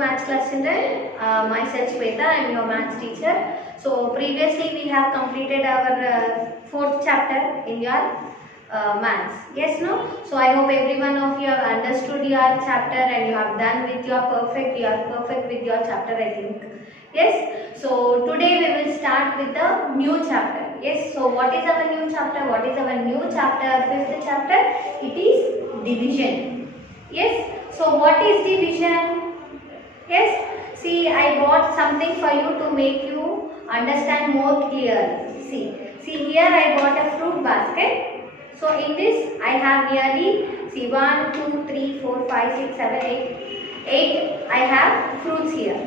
maths class children. Myself Shweta, I am your maths teacher. So previously we have completed our fourth chapter in your maths. Yes, no? So I hope every one of you have understood your chapter and you have done with your perfect. You are perfect with your chapter, I think. Yes. So today we will start with the new chapter. Yes. So what is our new chapter? What is our new chapter? Fifth chapter. It is division. Yes. So what is division? Yes. See, I bought something for you to make you understand more clear. See here I bought a fruit basket. So in this I have nearly 1, 2, 3, 4, 5, 6, 7, 8. 8 I have fruits here.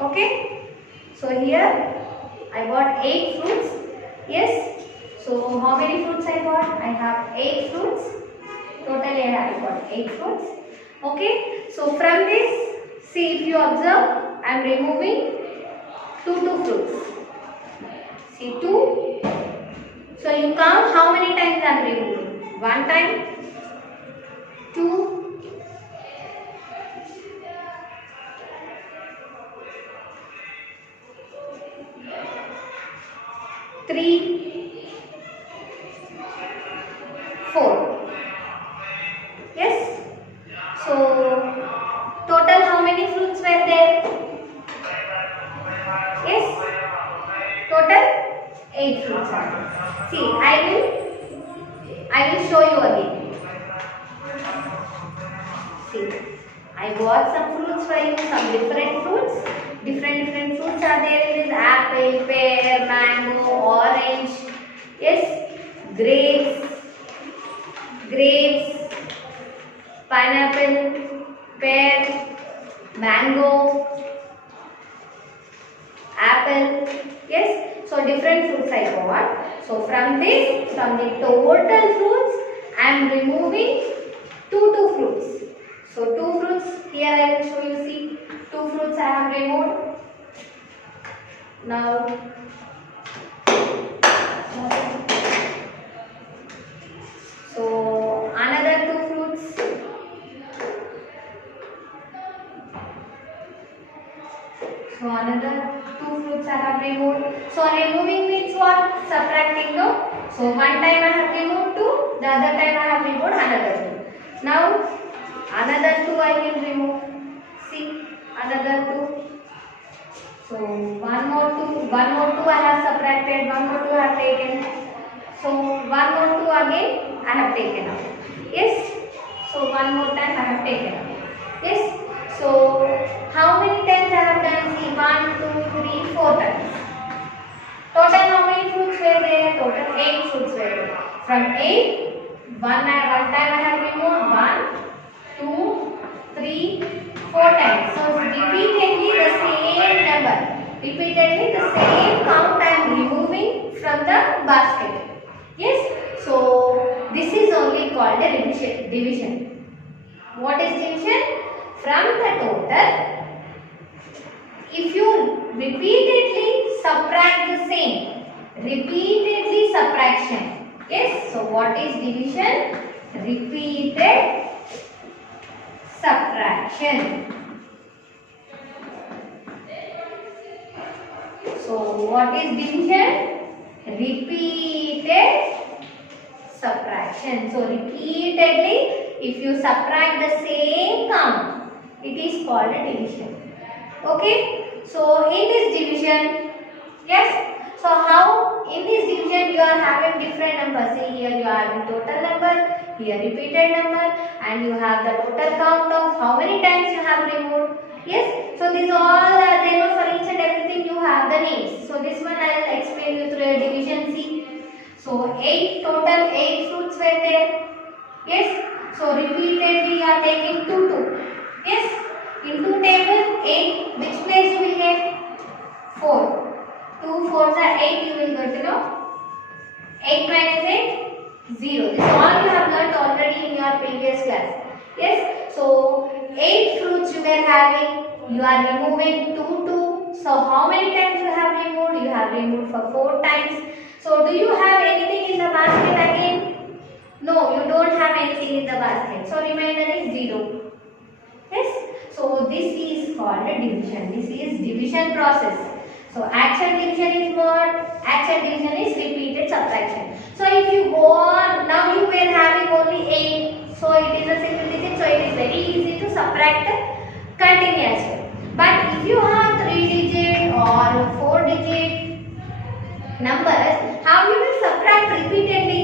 Okay. So here I bought 8 fruits. Yes. So how many fruits I bought? I have 8 fruits. Totally I got 8 fruits. Okay. So from this, see, if you observe, I am removing 2 fruits. See 2. So you count how many times I am removing. 1 time, 2, 3, 4. Yes. So total how many fruits were there? Yes. Total 8 fruits are there. See, I will show you again. See, I bought some fruits for you, some different fruits. Different fruits are there. It is apple, pear, mango, orange. Yes, grapes, pineapple, pear, mango, apple. Yes, so different fruits I got. So from the total fruits, I am removing 2 fruits. So 2 fruits, here I will show you, see, 2 fruits I have removed. Now, so another 2 fruits. So another 2 fruits I have removed. So removing means what? Subtracting, no? So one time I have removed 2, the other time I have removed another 2. Now another 2 I will remove. See, another 2. So one more 2 I have subtracted, one more 2 I have taken. So one more 2 again I have taken out. Yes. So one more time I have taken out. Yes. So how many times I have done? See, 1, 2, 3, 4 times. Total how many fruits were there? Total 8 fruits were there. From 8, one time I have removed 1, 2, 3, 4 times. So repeatedly the same number. Repeatedly the same count I am removing from the basket. Yes. So this is only called a division. What is division? From the total, if you repeatedly subtract the same, repeatedly subtraction. Yes, so what is division? Repeated subtraction. So what is division? Repeated subtraction. So repeatedly, if you subtract the same count, it is called a division. Okay. So in this division, yes. So how in this division you are having different numbers. See, here you are having total number, here repeated number, and you have the total count of how many times you have removed. Yes. So these all are there. For each and everything you have the names. So this one I will explain you through a division. See. So total 8 fruits were there. Yes. So repeatedly you are taking 2. Yes. Into table 8, which place you will get? 4. 2 4s are 8, you will get 8 minus 8, 0. This all you have learnt already in your previous class. Yes. So 8 fruits you were having, you are removing 2. So how many times you have removed? You have removed for 4 times. So do you have anything in the basket again? No, you don't have anything in the basket. So remainder is 0. Yes. So this is called a division. This is division process. So actual division is what? Actual division is repeated subtraction. So if you go on, now you were having only 8. So it is a single digit. So it is very easy to subtract continuously. But if you have 3 digit or 4 digit numbers, how you will subtract repeatedly?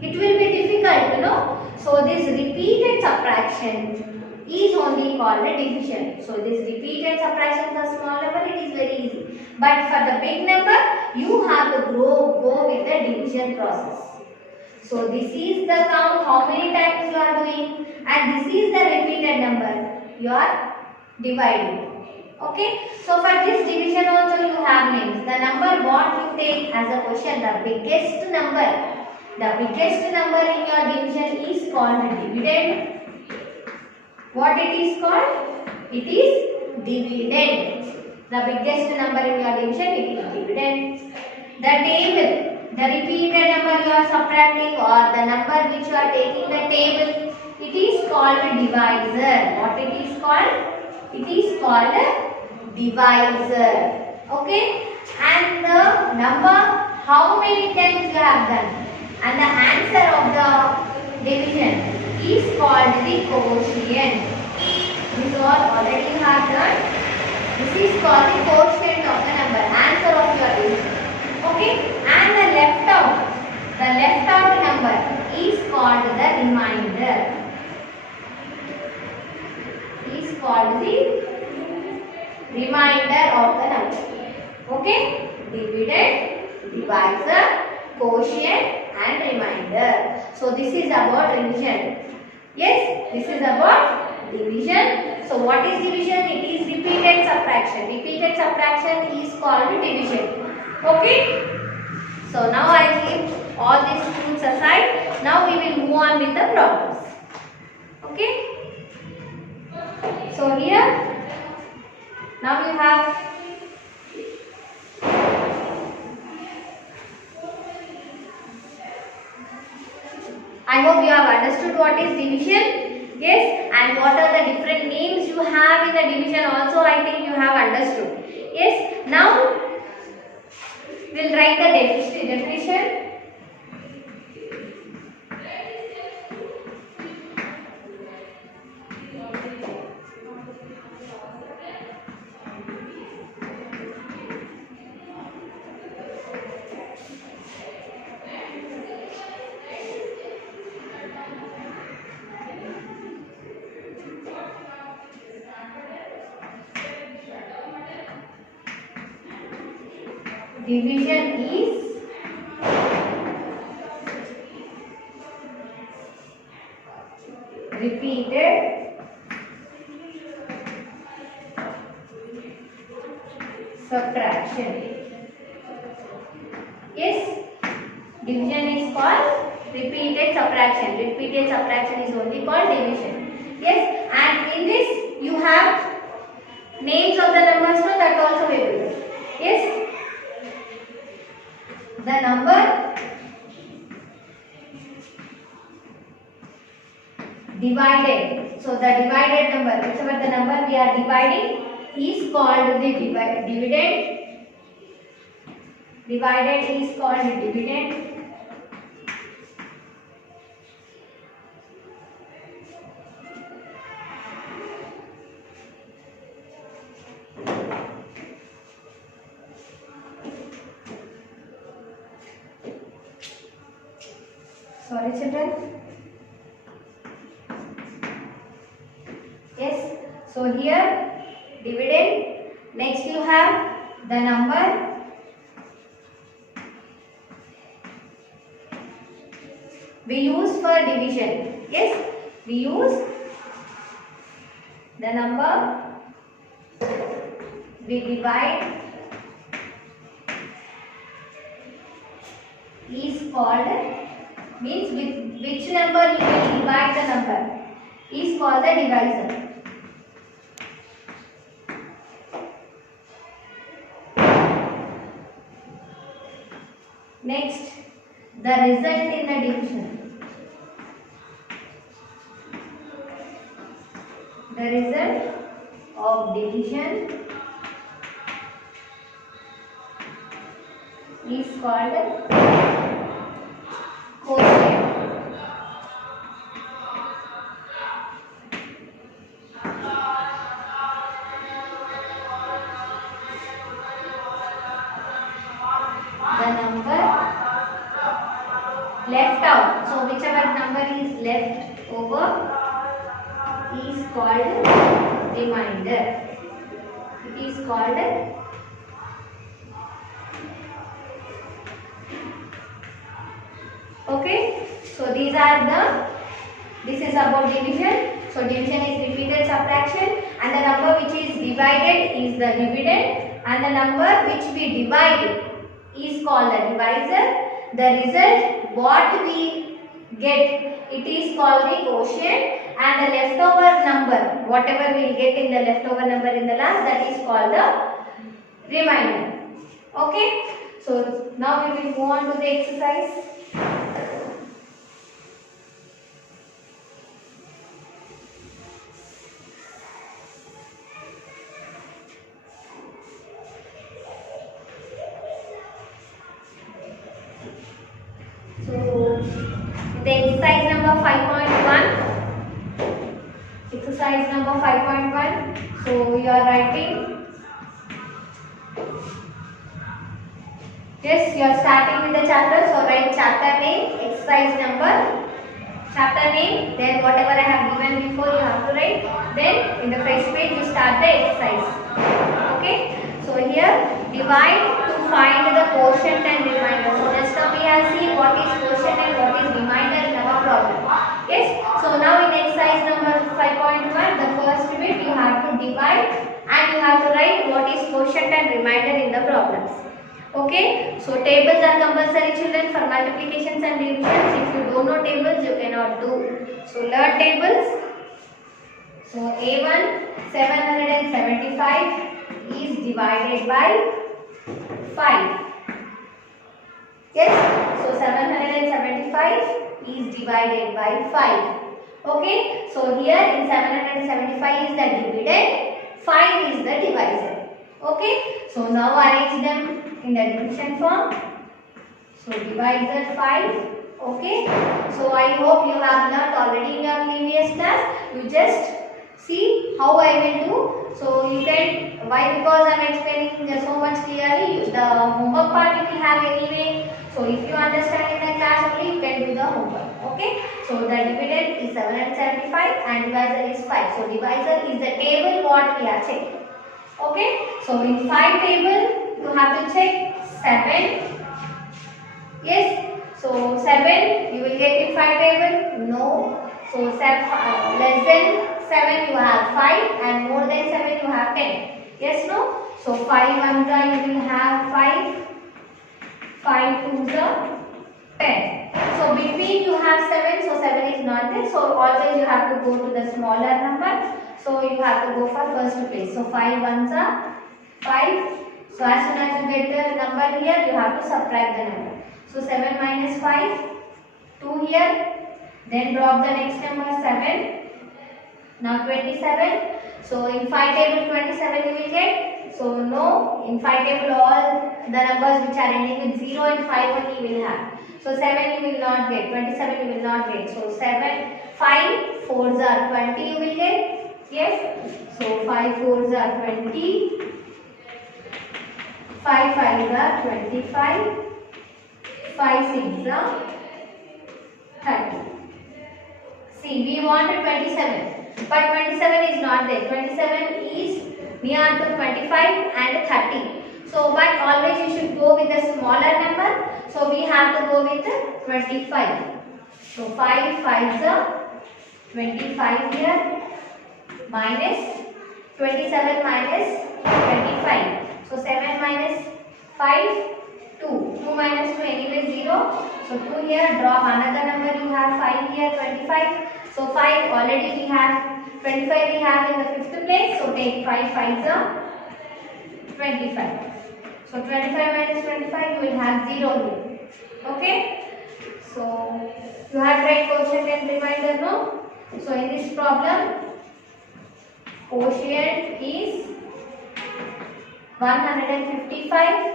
It will be difficult, you know. So this repeated subtraction is only called a division. So this repeated subtraction for small number, it is very easy. But for the big number, you have to go with the division process. So this is the count, how many times you are doing, and this is the repeated number you are dividing. Okay. So for this division also you have names. The number what you take as a question, the biggest number. The biggest number in your division is called dividend. What it is called? It is dividend. The biggest number in your division, it is dividend. The table, the repeated number you are subtracting or the number which you are taking the table, it is called divisor. What it is called? It is called divisor. Okay? And the number, how many times you have done? And the answer of the division is called the quotient. This all already you have done. This is called the quotient of the number, answer of your division. Okay? And the left out number is called the remainder. Is called the remainder of the number. Okay? Dividend, divisor, quotient and remainder. So this is about division. Yes, this is about division. So what is division? It is repeated subtraction. Repeated subtraction is called division. Okay? So now I keep all these truths aside. Now we will move on with the problems. Okay? So here, now you have I hope you have understood what is division. Yes, and what are the different names you have in the division also I think you have understood. Yes, now we will write the definition. Division is repeated subtraction. Yes, division is called repeated subtraction. Repeated subtraction is only called division. Yes, and in this you have names of the numbers, so that also we will do. Yes. The number divided. So the divided number, whichever the number we are dividing is called the dividend. Divided is called dividend. Sorry children. Yes. So here dividend. Next you have the number we use for division. Yes. We use the number we divide is called, means with which number you will divide the number is called the divisor. Next, the result in the division. The result of division is called quotient. The number left out, so whichever number is left over is called remainder. It is called okay. So this is about division. So division is repeated subtraction, and the number which is divided is the dividend, and the number which we divide is called the divisor. The result what we get, it is called the quotient, and the leftover number whatever we will get in the leftover number in the last, that is called the remainder. Okay. So now we will move on to the exercise. So the exercise number 5.1. Exercise number 5.1. So you are writing. Yes, you are starting with the chapter. So write chapter name, exercise number, chapter name, then whatever I have given before you have to write. Then in the first page you start the exercise. Okay. So here divide to find the quotient and remainder. So just now we have seen what is quotient and what is remainder in our problem. Yes. So now in exercise number 5.1, the first bit you have to divide and you have to write what is quotient and remainder in the problems. Okay. So tables are compulsory, children, for multiplications and divisions. If you don't know tables, you cannot do. So learn tables. So A1 775 is divided by 5. Yes. So 775 is divided by 5. Okay. So here in 775 is the dividend, 5 is the divisor. Okay. So now arrange them in the division form. So divisor 5. Okay. So I hope you have learnt already in your previous class. You just see how I will do. So you can, why? Because I am explaining so much clearly. The homework part you will have anyway. So if you understand in the class only, you can do the homework. Okay. So the dividend is 775 and divisor is 5. So divisor is the table what we are checking. Okay. So in 5 table you have to check 7. Yes. So 7 you will get in 5 table. No. So less than 7 you have 5 and more than 7 you have 10. Yes, no? So 5 1 you will have 5. 5 2 10. So between you have 7, so 7 is not there. So always you have to go to the smaller number. So you have to go for first place. So 5 1 5. So as soon as you get the number here, you have to subtract the number. So 7 minus 5, 2 here. Then drop the next number 7. Now 27. So in 5 table 27 you will get. So no, in 5 table all the numbers which are ending with 0 and 5 only you will have. So 7 you will not get, 27 you will not get. So 7, 5 4s are 20 you will get. Yes. So 5 4s are 20. 5 5s are 25. 5 6s are 30. See, we wanted 27. But 27 is not there. 27 is near to 25 and 30. So, but always you should go with the smaller number. So, we have to go with the 25. So, 5 5s are 25 here minus 27 minus 25. So, 7 minus 5, 2. 2 minus 2 anyway 0. So, 2 here, drop another number you have 5 here, 25. So 5 already we have, 25 we have in the fifth place. So take 5 5s are 25. So 25 minus 25 you will have 0 here. Okay. So you have tried quotient and remainder, no? So in this problem Quotient is 155.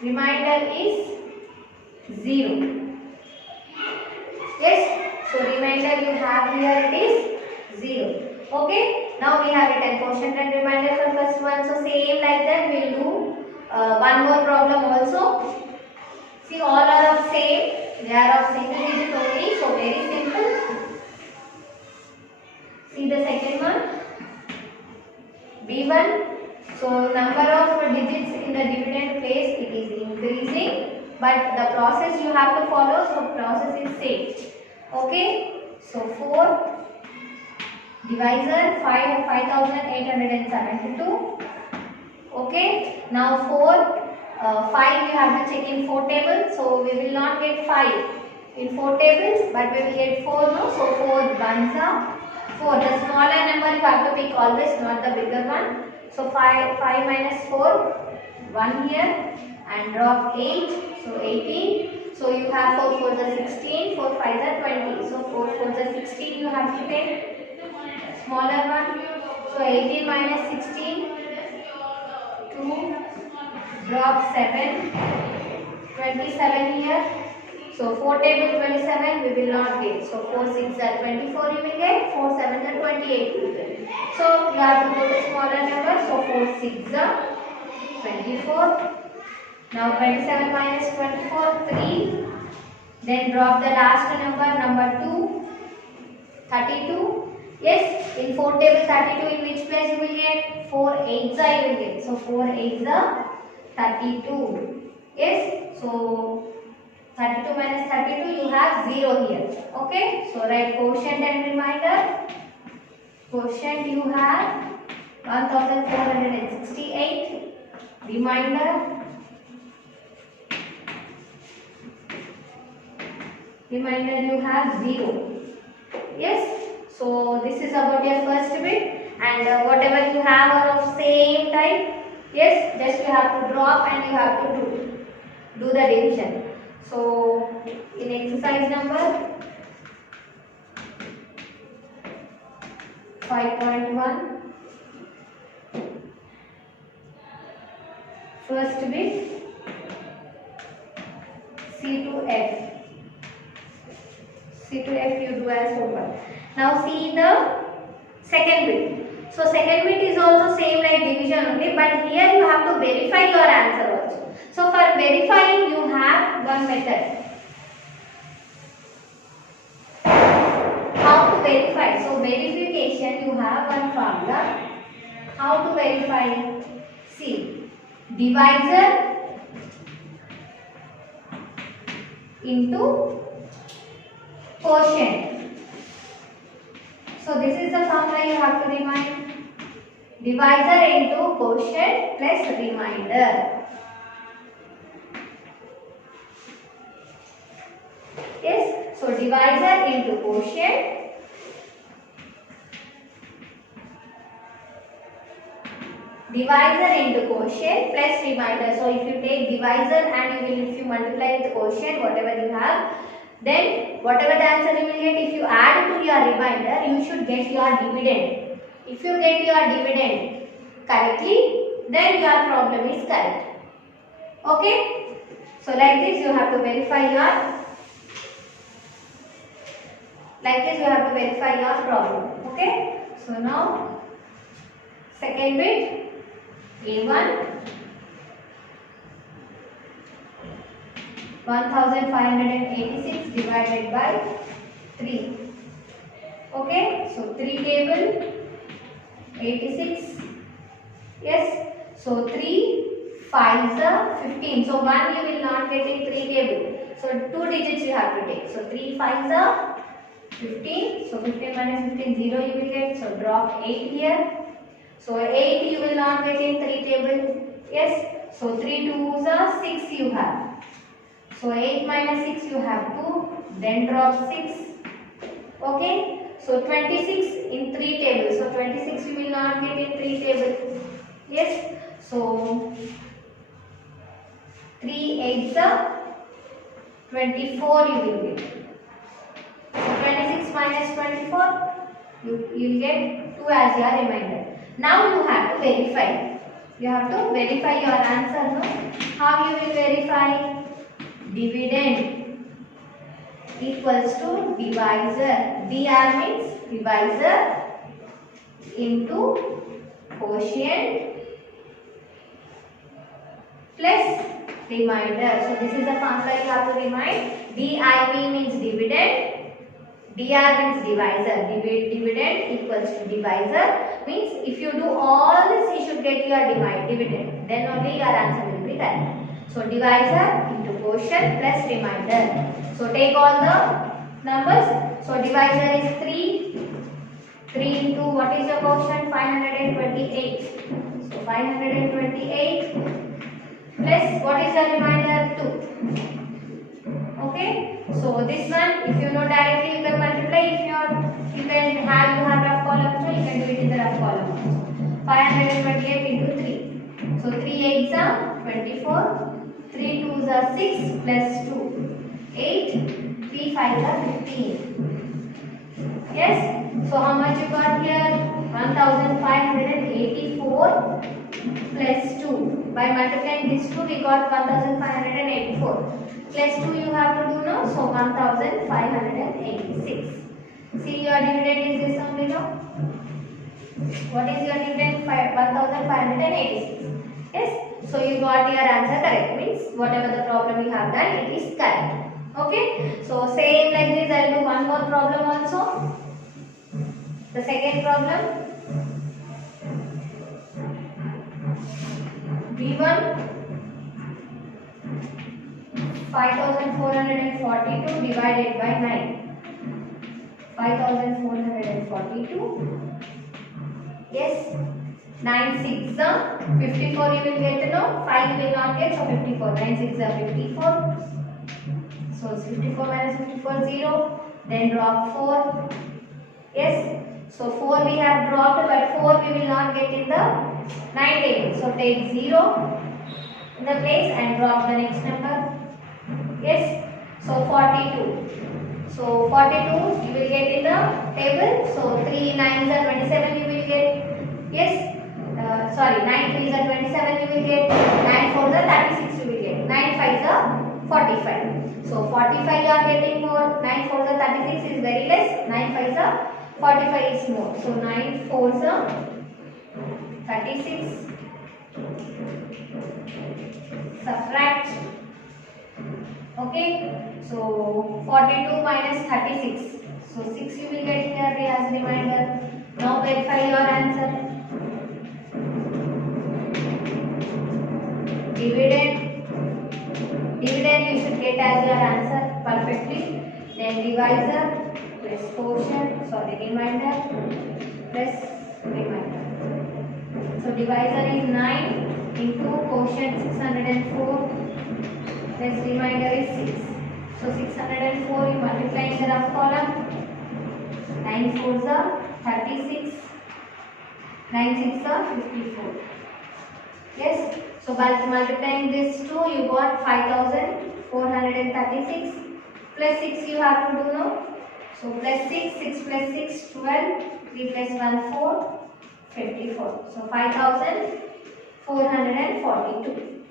Remainder is 0. Yes, so remainder you have here it is 0. Okay, now we have written quotient and remainder for first one. So same like that we will do one more problem also. See, all are of same, they are of single digit only, so very simple. See the second one, B1. So number of digits in the dividend place, it is increasing, but the process you have to follow, so process is same. Okay, so 4 divisor 5872. Okay, now 5 you have to check in 4 tables, so we will not get 5 in 4 tables, but we will get 4, no? So 4 ones are 4. The smaller number you have to pick always, not the bigger one. So 5 minus 4, 1 here, and drop 8, so 18. So you have 4 4 the 16, 4 5 the 20. So 4 4 the 16 you have to take smaller one. So 18 minus 16, 2, drop 7, 27 here. So 4 table 27 we will not get. So 4 6 are 24 you will get, 4 7 are 28 you will get. So you have to go to smaller number. So 4 6 are 24. Now 27 minus 24, 3. Then drop the last number 2, 32. Yes, in 4 table 32 in which place you will get? 4 8s you will get. So 4 8s are 32. Yes, so 32 minus 32 you have 0 here. Okay, so write quotient and remainder. Quotient you have 1468. Remainder you have 0. Yes, so this is about your first bit, and whatever you have are of same type. Yes, just you have to drop and you have to do the division. So in exercise number 5.1, first bit C to F. C to F you do as homework. Now see the second bit. So second bit is also same like division only, but here you have to verify your answer also. So for verifying you have one method. How to verify? So verification you have one formula. How to verify? See, divisor into quotient. So this is the formula you have to remind. Divisor into quotient plus remainder. Yes, so divisor into quotient plus remainder. So if you take divisor and if you multiply with quotient, whatever you have, then whatever the answer you will get, if you add to your remainder, you should get your dividend. If you get your dividend correctly, then your problem is correct. Okay? So like this you have to verify your problem. Okay? So now second bit A1 1586 divided by 3. Okay, so 3 table 86. Yes, so 3 5s are 15. So 1 you will not get in 3 table. So 2 digits you have to take. So 3 5s are 15. So 15 minus 15 0 you will get. So drop 8 here. So 8 you will not get in 3 table. Yes, so 3 2s are 6 you have. So 8 minus 6 you have 2, then drop 6. Okay, so 26 in 3 tables. So 26 you will not get in 3 tables. Yes, so 3 8s are 24 you will get. So 26 minus 24, you will get 2 as your remainder. Now you have to verify. You have to verify your answer. No? How you will verify? Dividend equals to divisor. DR means divisor into quotient plus remainder. So this is the formula you have to remind. DIV means dividend. DR means divisor. Dividend equals to divisor means if you do all this, you should get your dividend. Then only your answer will be correct. So divisor into quotient plus remainder. So take all the numbers. So divisor is 3. 3 into what is your quotient? 528. So 528 plus what is the remainder? 2. Okay. So this one, if you know directly, you can multiply. If you have rough column, so you can do it in the rough column also. 528 into 3. So 3 8s are 24. 3 2s are 6 plus 2 8. 3 5s are 15. Yes. So how much you got here? 1584 plus 2. By multiplying this 2, we got 1584. Plus 2 you have to do now. So 1586. See, your dividend is this one below. What is your dividend? 1586. Yes. So you got your answer correct. Means whatever the problem you have done, it is correct. Okay. So same like this, I will do one more problem also. The second problem. B1 5442 divided by 9. 5442. Yes. 9 6 54 you will get, no? 5 you will not get, so 54. 9 6 54. So 54 minus 54 0. Then drop 4. Yes. So 4 we have dropped, but 4 we will not get in the 9 table. So take 0 in the place and drop the next number. Yes. So 42. So 42 you will get in the table. So 3 9s are 27 you will get. Yes. 9 3s are 27 you will get. 9 4s are 36 you will get. 9 5s are 45. So 45 you are getting more. 9 4s are 36 is very less. 9 5s are 45 is more. So 9 4s are 36. Subtract. Okay. So 42 minus 36. So 6 you will get here as remainder. Now verify your answer. Dividend you should get as your answer perfectly. Then divisor plus quotient, remainder plus remainder. So divisor is 9 into quotient 604 plus remainder is 6. So 604 you multiply in the rough column. 9 4s are 36. 9 6 are 54. Yes. So by multiplying this 2 you got 5436 plus 6 you have to do now. So plus 6, 6 plus 6 12, 3 plus 1 4, 54. So 5442.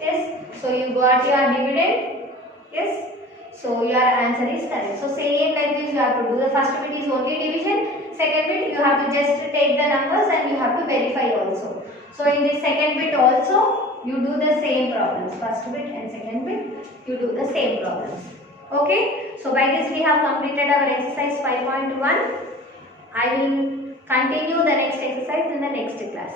Yes. So you got your dividend. Yes. So your answer is correct. So same like this you have to do. The first bit is only division. Second bit you have to just take the numbers and you have to verify also. So in this second bit also you do the same problems. First bit and second bit you do the same problems. Okay. So by this we have completed our exercise 5.1. I will continue the next exercise in the next class.